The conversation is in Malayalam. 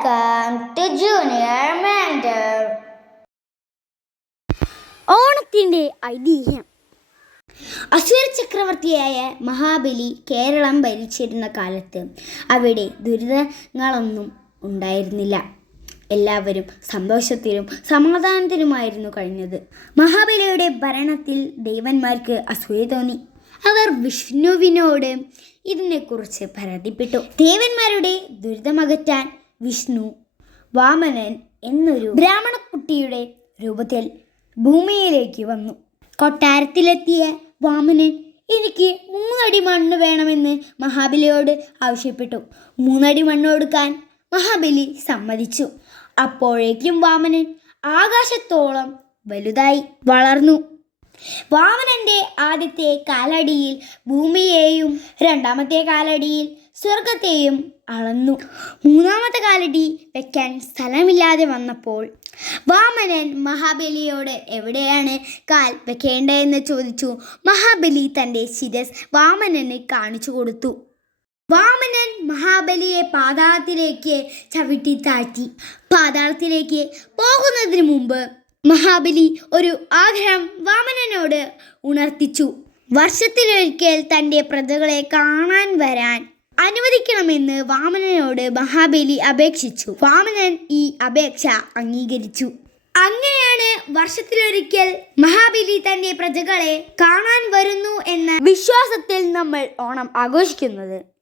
Welcome ടു ജൂനിയർ മെൻഡർ ഓണത്തിന്റെ ഐതിഹ്യം. അസുര ചക്രവർത്തിയായ മഹാബലി കേരളം ഭരിച്ചിരുന്ന കാലത്ത് അവിടെ ദുരിതങ്ങളൊന്നും ഉണ്ടായിരുന്നില്ല. എല്ലാവരും സന്തോഷത്തിലും സമാധാനത്തിലുമായിരുന്നു കഴിഞ്ഞത്. മഹാബലിയുടെ ഭരണത്തിൽ ദേവന്മാർക്ക് അസൂയ തോന്നി. അവർ വിഷ്ണുവിനോട് ഇതിനെക്കുറിച്ച് പരാതിപ്പെട്ടു. ദേവന്മാരുടെ ദുരിതമകറ്റാൻ വിഷ്ണു വാമനൻ എന്നൊരു ബ്രാഹ്മണക്കുട്ടിയുടെ രൂപത്തിൽ ഭൂമിയിലേക്ക് വന്നു. കൊട്ടാരത്തിലെത്തിയ വാമനൻ എനിക്ക് മൂന്നടി മണ്ണ് വേണമെന്ന് മഹാബലിയോട് ആവശ്യപ്പെട്ടു. മൂന്നടി മണ്ണ് കൊടുക്കാൻ മഹാബലി സമ്മതിച്ചു. അപ്പോഴേക്കും വാമനൻ ആകാശത്തോളം വലുതായി വളർന്നു. വാമനന്റെ ആദ്യത്തെ കാലടിയിൽ ഭൂമിയെയും രണ്ടാമത്തെ കാലടിയിൽ സ്വർഗത്തെയും അളന്നു. മൂന്നാമത്തെ കാലടി വെക്കാൻ സ്ഥലമില്ലാതെ വന്നപ്പോൾ വാമനൻ മഹാബലിയോട് എവിടെയാണ് കാൽ വെക്കേണ്ടതെന്ന് ചോദിച്ചു. മഹാബലി തന്റെ ശിരസ് വാമനന് കാണിച്ചു കൊടുത്തു. വാമനൻ മഹാബലിയെ പാതാളത്തിലേക്ക് ചവിട്ടി താഴ്ത്തി. പാതാളത്തിലേക്ക് പോകുന്നതിന് മുമ്പ് മഹാബലി ഒരു ആഗ്രഹം വാമനനോട് ഉണർത്തിച്ചു. വർഷത്തിലൊരിക്കൽ തന്റെ പ്രജകളെ കാണാൻ വരാൻ അനുവദിക്കണമെന്ന് വാമനനോട് മഹാബലി അപേക്ഷിച്ചു. വാമനൻ ഈ അപേക്ഷ അംഗീകരിച്ചു. അങ്ങനെയാണ് വർഷത്തിലൊരിക്കൽ മഹാബലി തന്റെ പ്രജകളെ കാണാൻ വരുന്നു എന്ന വിശ്വാസത്തിൽ നമ്മൾ ഓണം ആഘോഷിക്കുന്നത്.